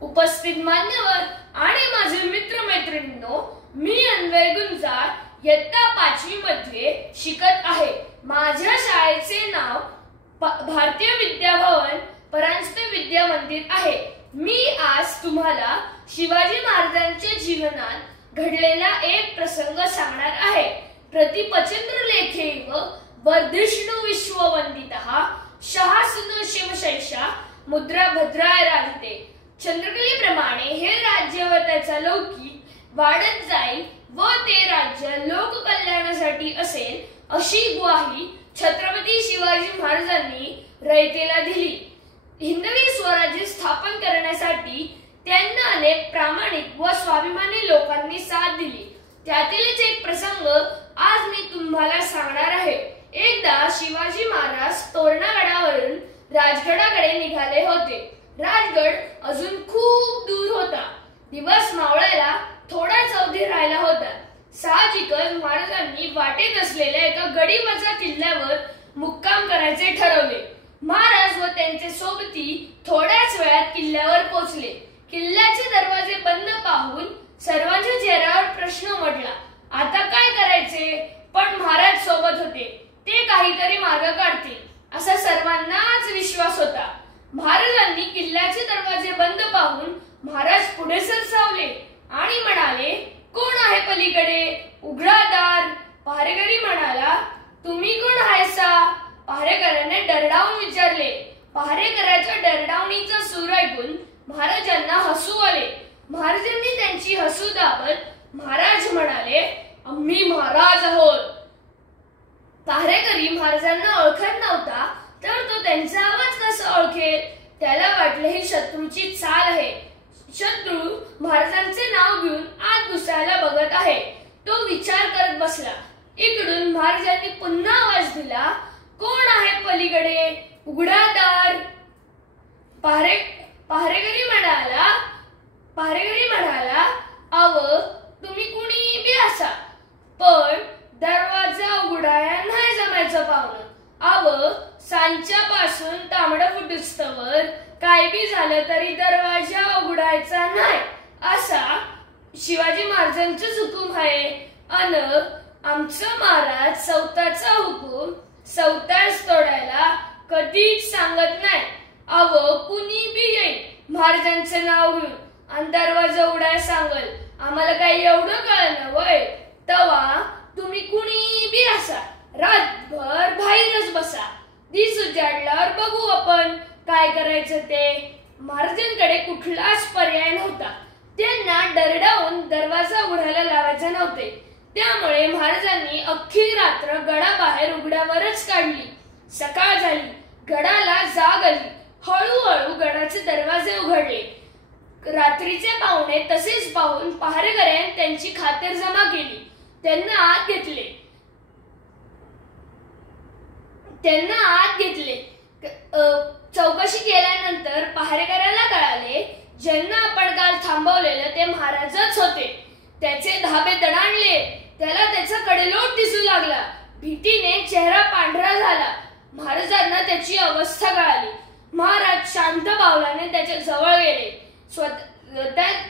उपस्थित मान्यवर आणि माझे मित्रमैत्रिणींनो, मी अन्वय गुंजार इयत्ता 5वी मध्ये शिकत आहे। माझ्या शाळेचे नाव भारतीय विद्याभवन परांजपे विद्या मंदिर आहे। मी आज तुम्हाला शिवाजी महाराजांच्या जीवनात घडलेला एक प्रसंग सांगणार आहे। प्रतिपचंद्र लेखेव वर्धिष्णु विश्ववंदितः शासनो शिवशैषा मुद्रा भद्राय राजते। चंद्रकलेप्रमाणे हे राज्य व त्याचा लौकिक वाढत जाईल व ते राज्य लोक कल्याणासाठी असेल अशी ग्वाही छत्रपती शिवाजी महाराजांनी रयतेला दिली। हिंदवी स्वराज्य स्थापन करण्यासाठी त्यांना अनेक प्रामाणिक व स्वाभिमानी लोकांनी साथ दिली। त्यातीलच एक प्रसंग आज मी तुम्हाला सांगणार आहे। एकदा शिवाजी महाराज तोरणागडावरून राजगडाकडे निघाले होते। राजगड अजून खूप दूर होता। दिवस मावळायला थोडाच अवधी राहिला होता। साहजिकच महाराजांनी वाटेत असलेल्या एका गडीवरच्या किल्ल्यावर मुक्काम करायचे ठरवले। महाराज व त्यांचे सोबती थोड्याच वेळात किल्ल्यावर पोहोचले। किल्ल्याचे दरवाजे बंद पाहून सर्वांच्या चेहऱ्यावर प्रश्न उमटला, आता काय करायचे? पण महाराज सोबत होते, ते काहीतरी मार्ग काढतील असा सर्वांनाच विश्वास होता। महाराजांनी किल्ल्याचे दरवाजे बंद पाहून महाराज पुढे सरसावले आणि म्हणाले, कोण आहे पलीकडे? उघडा दार। पहारेकरी म्हणाला, तुम्ही कोण आहेसा? पहारेकराने डरडावून विचारले। पहारेकराच्या डरडावणीचा सूर ऐकून महाराजांना हसू आले। महाराजांनी त्यांची हसू दाबत महाराज म्हणाले, आम्ही महाराज आहोत। पहारेकरी महाराजांना ओळखत नव्हता, तर तो त्यांचा आवाज कसा ओळखेल? त्याला वाटले ही शत्रूची चाल आहे। शत्रू महाराजांचे नाव घेऊन आत घुसायला बघत आहे। तो विचार करत बसला। इकडून महाराजांनी पुन्हा आवाज दिला, कोण आहे पलीकडे? उघडा दार। पहारेकरी म्हणाला, अव तुम्ही कुणी बी असा, पण दरवाजा उघडाया नाही जमायचं पाहुणं। अव सांच्यापासून तांबडं फुटुस्तवर काय बी झालं तरी दरवाजा उघडायचा नाही असा शिवाजी महाराजांचाच हुकूम आहे। अन आमचं महाराज सवताचा हुकूम सवताच तोडायला कधीच सांगत नाही। अव कुणी बी येईल महाराजांचं नाव घेऊन आणि दरवाजा उघडायला सांगल, आम्हाला काही एवढं कळलं वय, तवा तुम्ही कुणी बी असा, रातभर बाहेरच बसा, दिस उजाडल्यावर बघू आपण काय करायचं ते। महाराजांकडे कुठलाच पर्याय नव्हता। त्यांना डरडावून दरवाजा उघडायला लावायचे नव्हते। त्यामुळे महाराजांनी अख्खी रात्र गडाबाहेर उघड्यावरच काढली। सकाळ झाली, गडाला जाग आली। हळूहळू गडाचे दरवाजे उघडले। रात्रीचे पाहुणे तसेच पाहून पहारेकऱ्यांनी त्यांची खातिर जमा केली। त्यांना आत घेतले। चौकशी केल्यानंतर पहारेकऱ्याला कळाले, ज्यांना आपण काल थांबवलेलं ते महाराजच होते। त्याचे धाबे दणाणले। त्याला त्याचा कडेलोट दिसू लागला। भीतीने चेहरा पांढरा झाला। महाराजांना त्याची अवस्था कळाली। महाराज शांत पावलाने त्याच्या जवळ गेले।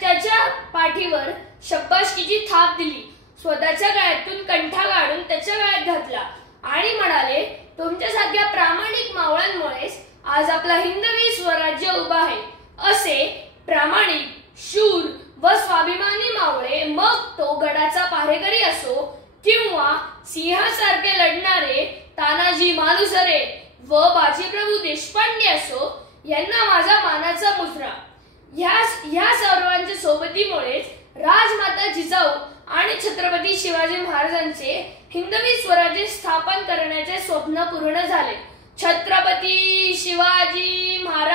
त्याच्या पाठीवर शब्बाशकीची थाप दिली। स्वतःच्या गळ्यातून कंठा काढून त्याच्या गळ्यात घातला आणि म्हणाले, तुमच्यासारख्या प्रामाणिक मावळ्यांमुळेच आज आपला हिंदवी स्वराज्य उभा आहे। असे प्रामाणिक, शूर व स्वाभिमानी मावळे, मग तो गडाचा पहारेकरी असो किंवा सिंहासारखे लढणारे तानाजी मालुसरे व बाजीप्रभू देशपांडे असो, यांना माझा मानाचा मुजरा। ह्या सर्वांच्या सोबतीमुळेच राजमाता जिजाऊ आणि छत्रपती शिवाजी महाराजांचे हिंदवी स्वराज्य स्थापन करण्याचे स्वप्न पूर्ण झाले। छत्रपती शिवाजी महाराज।